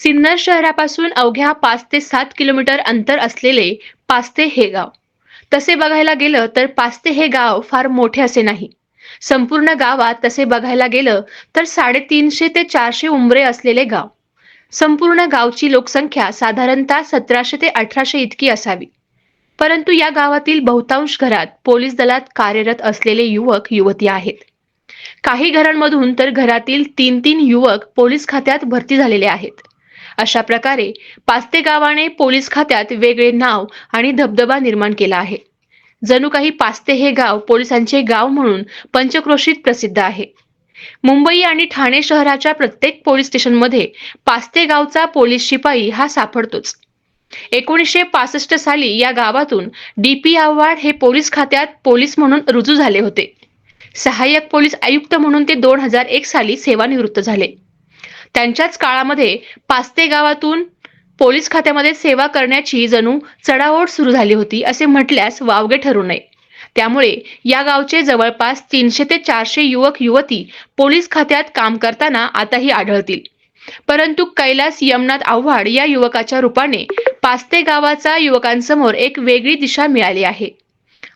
सिन्नर शहरापासून अवघ्या पाच ते सात किलोमीटर अंतर असलेले पास्ते हे गाव. तसे बघायला गेलं तर पास्ते हे गाव फार मोठे असे नाही. संपूर्ण गावात तसे बघायला गेलं तर साडेतीनशे ते चारशे उंबरे असलेले गाव. संपूर्ण गावची लोकसंख्या साधारणतः सतराशे ते अठराशे इतकी असावी. परंतु या गावातील बहुतांश घरात पोलीस दलात कार्यरत असलेले युवक युवती आहेत. काही घरांमधून तर घरातील तीन तीन युवक पोलीस खात्यात भरती झालेले आहेत. अशा प्रकारे पास्ते गावाने पोलीस खात्यात वेगळे नाव आणि धबधबा निर्माण केला आहे. जणू काही पास्ते हे गाव पोलिसांचे गाव म्हणून पंचक्रोशीत प्रसिद्ध आहे. मुंबई आणि ठाणे शहराच्या प्रत्येक पोलीस स्टेशनमध्ये पास्ते गावचा पोलीस शिपाई हा सापडतोच. एकोणीसशे पासष्ट साली या गावातून डीपी आव्हाड हे पोलीस खात्यात पोलीस म्हणून रुजू झाले होते. सहाय्यक पोलीस आयुक्त म्हणून ते दोन हजार एक साली सेवानिवृत्त झाले. त्यांच्याच काळामध्ये पास्ते गावातून पोलीस खात्यामध्ये सेवा करण्याची जणू चढाओढ सुरू झाली होती असे म्हटल्यास वावगे ठरू नये. त्यामुळे या गावचे जवळपास तीनशे ते चारशे युवक युवती पोलीस खात्यात काम करताना आताही आढळतील. परंतु कैलास यमनाथ आव्हाड या युवकाच्या रूपाने पास्ते गावाचा युवकांसमोर एक वेगळी दिशा मिळाली आहे.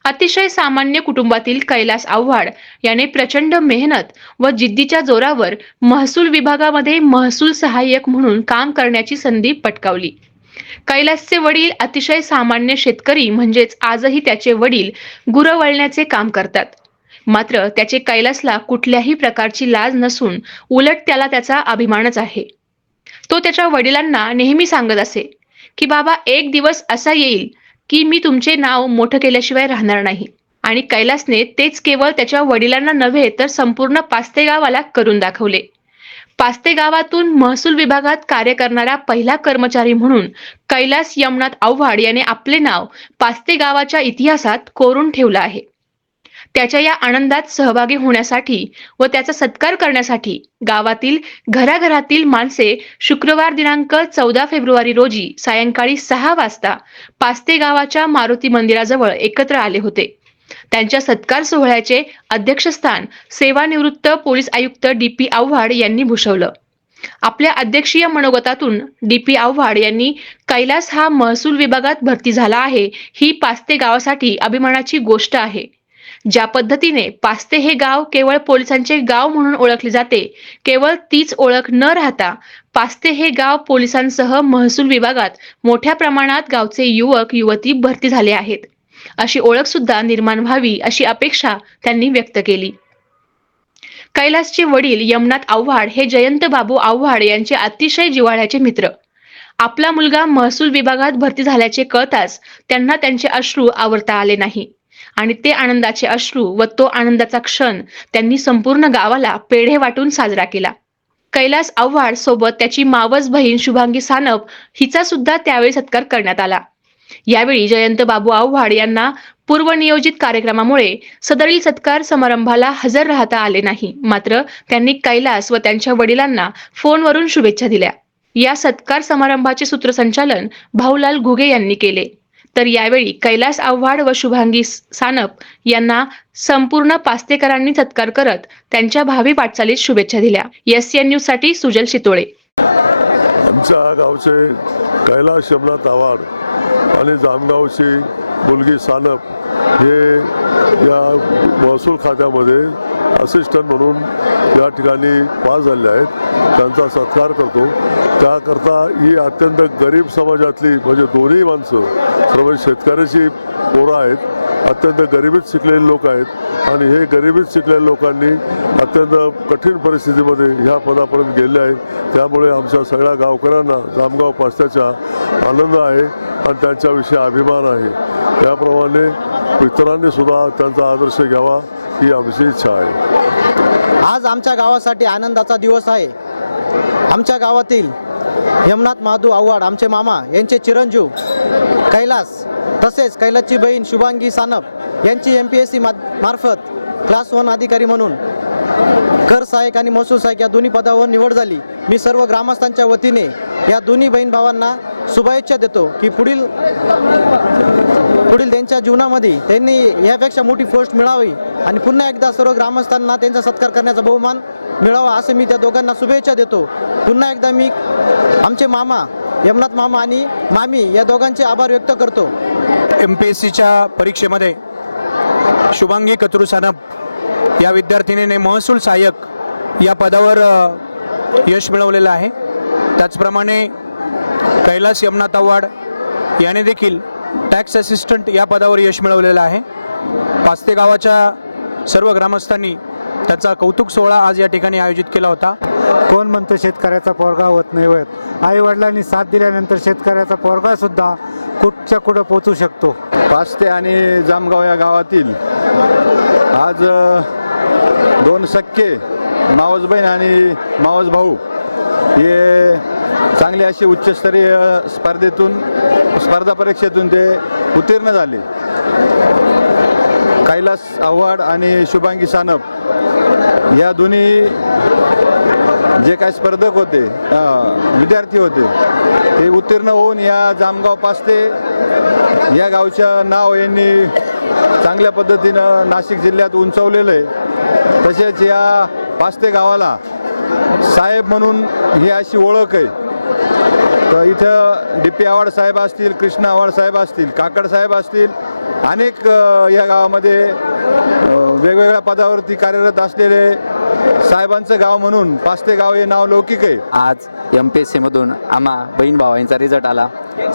अतिशय सामान्य कुटुंबातील कैलास आव्हाड याने प्रचंड मेहनत व जिद्दीच्या जोरावर महसूल विभागामध्ये महसूल सहाय्यक म्हणून काम करण्याची संधी पटकावली. कैलासचे वडील अतिशय सामान्य शेतकरी म्हणजेच आजही त्याचे वडील गुरवळण्याचे काम करतात. मात्र त्याचे कैलासला कुठल्याही प्रकारची लाज नसून उलट त्याला त्याचा अभिमानच आहे. तो त्याच्या वडिलांना नेहमी सांगत असे की बाबा एक दिवस असा येईल की मी तुमचे नाव मोठं केल्याशिवाय राहणार नाही. आणि कैलासने तेच केवळ त्याच्या वडिलांना नव्हे तर संपूर्ण पास्ते गावाला करून दाखवले. पास्ते गावातून महसूल विभागात कार्य करणारा पहिला कर्मचारी म्हणून कैलास यमनाथ आव्हाड याने आपले नाव पास्ते गावाच्या इतिहासात कोरून ठेवलं आहे. त्याच्या या आनंदात सहभागी होण्यासाठी व त्याचा सत्कार करण्यासाठी गावातील घराघरातील माणसे शुक्रवार दिनांक चौदा फेब्रुवारी रोजी सायंकाळी सहा वाजता पास्ते गावाच्या मारुती मंदिराजवळ एकत्र आले होते. त्यांच्या सत्कार सोहळ्याचे अध्यक्षस्थान सेवानिवृत्त पोलीस आयुक्त डी पी आव्हाड यांनी भूषवलं. आपल्या अध्यक्षीय मनोगतातून डी पी आव्हाड यांनी कैलास हा महसूल विभागात भरती झाला आहे ही पास्ते गावासाठी अभिमानाची गोष्ट आहे. ज्या पद्धतीने पास्ते हे गाव केवळ पोलिसांचे गाव म्हणून ओळखले जाते केवळ तीच ओळख न राहता पास्ते हे गाव पोलिसांसह महसूल विभागात मोठ्या प्रमाणात गावचे युवक युवती भरती झाले आहेत. अशी ओळख सुद्धा निर्माण व्हावी अशी अपेक्षा त्यांनी व्यक्त केली. कैलासचे वडील यमनाथ आव्हाड हे जयंत बाबू आव्हाड यांचे अतिशय जिव्हाळ्याचे मित्र. आपला मुलगा महसूल विभागात भरती झाल्याचे कळताच त्यांना त्यांचे अश्रू आवरता आले नाही. आणि ते आनंदाचे अश्रू व तो आनंदाचा क्षण त्यांनी संपूर्ण गावाला पेढे वाटून साजरा केला. कैलास आव्हाड सोबत त्याची मावस बहीण शुभांगी सानप हिचा सुद्धा त्यावेळी सत्कार करण्यात आला. यावेळी जयंत बाबू आव्हाड यांना पूर्वनियोजित कार्यक्रमामुळे सदरील सत्कार समारंभाला हजर राहता आले नाही. मात्र त्यांनी कैलास व त्यांच्या वडिलांना फोनवरून शुभेच्छा दिल्या. या सत्कार समारंभाचे सूत्रसंचालन भाऊलाल घुगे यांनी केले. तर यावेळी कैलास आव्हाड व शुभांगी सानप यांना संपूर्ण पास्तेकरांनी सत्कार करत त्यांच्या भावी वाटचालीत शुभेच्छा दिल्या. एस एन न्यूजसाठी सुजल शितोळे. आमच्या गावचे कैलास शमनाथ आव्हाड आणि जामगावची मुलगी सानप हे या महसूल खात्यामध्ये असिस्टंट म्हणून या ठिकाणी पास झाले आहेत. त्यांचा सत्कार करतो. त्याकरता ही अत्यंत गरीब समाजातली म्हणजे दोन्ही माणसं सर्व शेतकऱ्याची पोरं आहेत. अत्यंत गरिबीत शिकलेले लोक आहेत. आणि हे गरिबीत शिकलेल्या लोकांनी अत्यंत कठीण परिस्थितीमध्ये ह्या पदापर्यंत गेले आहेत. त्यामुळे आमच्या सगळ्या गावकऱ्यांना जामगाव पास्त्याचा आनंद आहे आणि त्यांच्याविषयी अभिमान आहे. त्याप्रमाणे इतरांनी सुद्धा त्यांचा आदर्श घ्यावा ही आमची इच्छा आहे. आज आमच्या गावासाठी आनंदाचा दिवस आहे. आमच्या गावातील हेमनाथ महादू आव्हाड आमचे मामा यांचे चिरंजीव कैलास तसेच कैलासची बहीण शुभांगी सानप यांची एम पी एस सी मार्फत क्लास वन अधिकारी म्हणून कर सहाय्यक आणि महसूल सहाय्यक या दोन्ही पदावर निवड झाली. मी सर्व ग्रामस्थांच्या वतीने या दोन्ही बहीण भावांना शुभेच्छा देतो की पुढील पुढील त्यांच्या जीवनामध्ये त्यांनी यापेक्षा मोठी पोस्ट मिळावी आणि पुन्हा एकदा सर्व ग्रामस्थांना त्यांचा सत्कार करण्याचा बहुमान मिळावा असं मी त्या दोघांना शुभेच्छा देतो. पुन्हा एकदा मी आमचे मामा यमनाथ मामा आणि मामी या दोघांचे आभार व्यक्त करतो. एम पी एस सीच्या परीक्षेमध्ये शुभांगी कतरू सानप या विद्यार्थिनीने महसूल सहाय्यक या पदावर यश मिळवलेलं आहे. त्याचप्रमाणे कैलास यमनाथ आव्हाड याने देखील टॅक्स असिस्टंट या पदावर यश मिळवलेलं आहे. पास्ते गावाच्या सर्व ग्रामस्थांनी त्याचा कौतुक सोहळा आज या ठिकाणी आयोजित केला होता. कोण म्हणतं शेतकऱ्याचा पोरगा होत नाही होत आई वडिलांनी साथ दिल्यानंतर शेतकऱ्याचा पोरगा सुद्धा कुठच्या कुठं पोचू शकतो? पास्ते आणि जामगाव या गावातील आज दोन सक्के मावस बहीण आणि मावस भाऊ हे चांगले असे उच्चस्तरीय स्पर्धेतून स्पर्धा परीक्षेतून ते उत्तीर्ण झाले. कैलास आव्हाड आणि शुभांगी सानप या दोन्ही जे काही स्पर्धक होते विद्यार्थी होते ते उत्तीर्ण होऊन या जामगाव पास्ते या गावचं नाव यांनी चांगल्या पद्धतीनं नाशिक जिल्ह्यात उंचवलेलं आहे. तसेच या पास्ते गावाला साहेब म्हणून ही अशी ओळख आहे. तर इथं डी पी आव्हाड साहेब असतील कृष्ण आव्हाड साहेब असतील काकड साहेब असतील अनेक या गावामध्ये वेगवेगळ्या पदावरती कार्यरत असलेले साहेबांचं गाव म्हणून पास्ते गाव हे नाव लौकिक आहे. आज एम पी एस सीमधून आम्हा बहीण भावांचा रिझल्ट आला.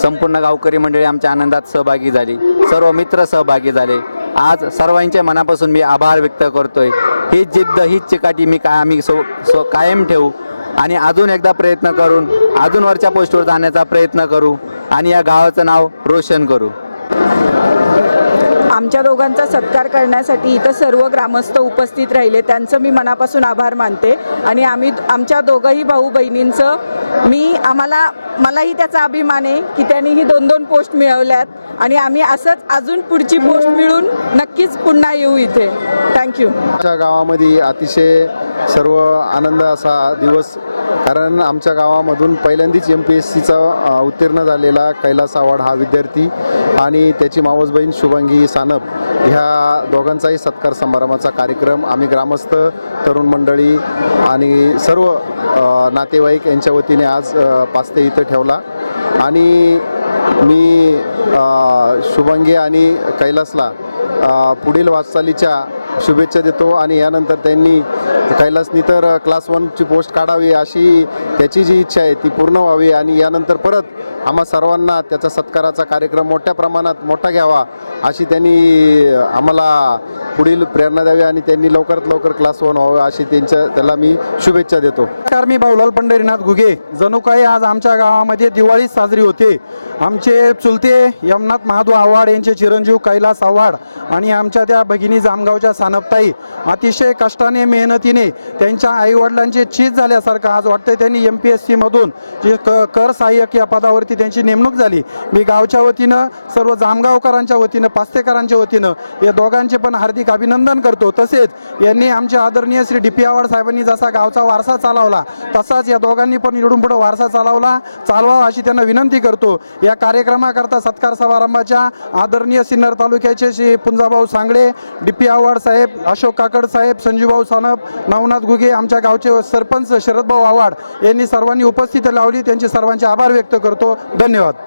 संपूर्ण गावकरी मंडळी आमच्या आनंदात सहभागी झाली. सर्व मित्र सहभागी झाले. आज सर्वांच्या मनापासून मी आभार व्यक्त करतोय. ही जिद्द हीच चिकाटी मी काय आम्ही सो सो कायम ठेवू आणि अजून एकदा प्रयत्न करून अजून वरच्या पोस्टवर जाण्याचा प्रयत्न करू आणि या गावाचं नाव रोशन करू. आमच्या दोघांचा सत्कार करण्यासाठी इथं सर्व ग्रामस्थ उपस्थित राहिले. त्यांचं मी मनापासून आभार मानते. आणि आम्ही आमच्या दोघंही भाऊ बहिणींचं मी आम्हाला मलाही त्याचा अभिमान आहे की त्यांनी ही दोन दोन पोस्ट मिळवल्यात. आणि आम्ही असंच अजून पुढची पोस्ट मिळून नक्कीच पुन्हा येऊ इथे. थँक्यू आमच्या गावामध्ये अतिशय सर्व आनंद असा दिवस कारण आमच्या गावामधून पहिल्यांदाच एम पी एस सीचा उत्तीर्ण झालेला कैलास आवाड हा विद्यार्थी आणि त्याची मावस बहीण शुभांगी सानप ह्या दोघांचाही सत्कार समारंभाचा कार्यक्रम आम्ही ग्रामस्थ तरुण मंडळी आणि सर्व नातेवाईक यांच्या वतीने आज पाच पास्ते इथं ठेवला. आणि मी शुभंगी शुभांगी आणि कैलासला पुढील वाटचालीच्या शुभेच्छा देतो आणि यानंतर त्यांनी कैलासनी तर क्लास वनची पोस्ट काढावी अशी त्याची जी इच्छा आहे ती पूर्ण व्हावी आणि यानंतर परत आम्हा सर्वांना त्याचा सत्काराचा कार्यक्रम मोठ्या प्रमाणात मोठा घ्यावा अशी त्यांनी आम्हाला पुढील प्रेरणा द्यावी आणि त्यांनी लवकरात लवकर क्लास वन व्हावं अशी त्यांच्या त्याला मी शुभेच्छा देतो. नमस्कार मी भाऊलाल पंढरीनाथ घुगे. जणू काही आज आमच्या गावामध्ये दिवाळी साजरी होते. आमचे चुलते यमनाथ महादू आव्हाड यांचे चिरंजीव कैलास आव्हाड आणि आमच्या त्या भगिनी जामगावच्या सानपताई अतिशय कष्टाने मेहनतीने त्यांच्या आईवडिलांचे चीज झाल्यासारखं आज वाटतंय त्यांनी एम पी एस सीमधून जी क कर सहाय्यक या पदावरती त्यांची नेमणूक झाली. मी गावच्या वतीनं सर्व जामगावकरांच्या वतीनं पास्तेकरांच्या वतीनं या दोघांचे पण हार्दिक अभिनंदन करतो. तसेच यांनी आमचे आदरणीय श्री डी पी आव्हाड साहेबांनी जसा गावचा वारसा चालवला तसाच या दोघांनी पण निवडून पुढे वारसा चालवला चालवा अशी त्यांना विनंती करतो. या कार्यक्रमाकरता सत्कार समारंभाच्या आदरणीय सिन्नर तालुक्याचे श्री पुंजाभाऊ सांगळे डी पी आव्हाड साहेब अशोक काकड साहेब संजूभाऊ सानप नवनाथ घुगे आमच्या गावचे सरपंच शरदभाऊ आव्हाड यांनी सर्वांनी उपस्थिती लावली. त्यांचे सर्वांचे आभार व्यक्त करतो. धन्यवाद.